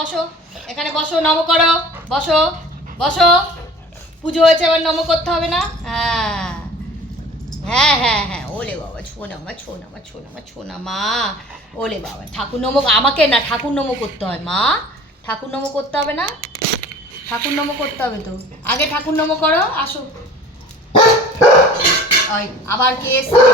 বসো, এখানে বসো, নম করো, বসো বসো। পুজো হয়েছে, এবার নম করতে হবে না? হ্যাঁ হ্যাঁ হ্যাঁ হ্যাঁ, ওলে বাবা, ছোনা মা, ছোনা মা, ছোনা মা, ছোনা মা, ওলে বাবা। ঠাকুর নম আমাকে না, ঠাকুর নম করতে হয় মা। ঠাকুর নম করতে হবে না? ঠাকুর নম করতে হবে তো, আগে ঠাকুর নম করো। আসো, ওই আবার কে এসছে?